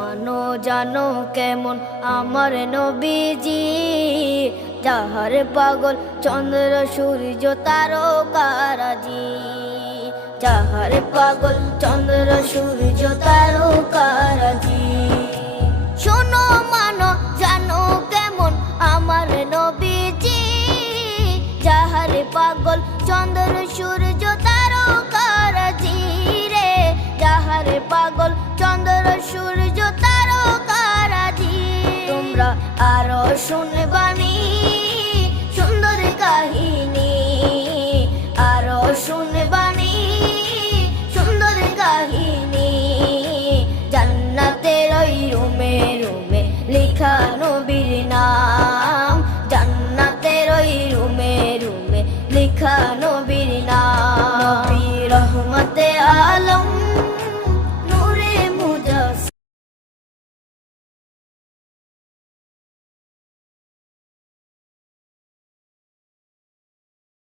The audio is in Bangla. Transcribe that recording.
মানো জানো কেমন আমার নবীজি, যাহার পাগল চন্দ্র সূর্য তারকারাজি, যাহার পাগল চন্দ্র সূর্য তারকারাজি। শোনো মানো জানো কেমন আমার নবীজি, যাহার পাগল চন্দ্র সূর্য তারকারাজি রে, যাহার পাগল চন্দ্র সূর্য তারকারাজি। তোমরা আরো শুনে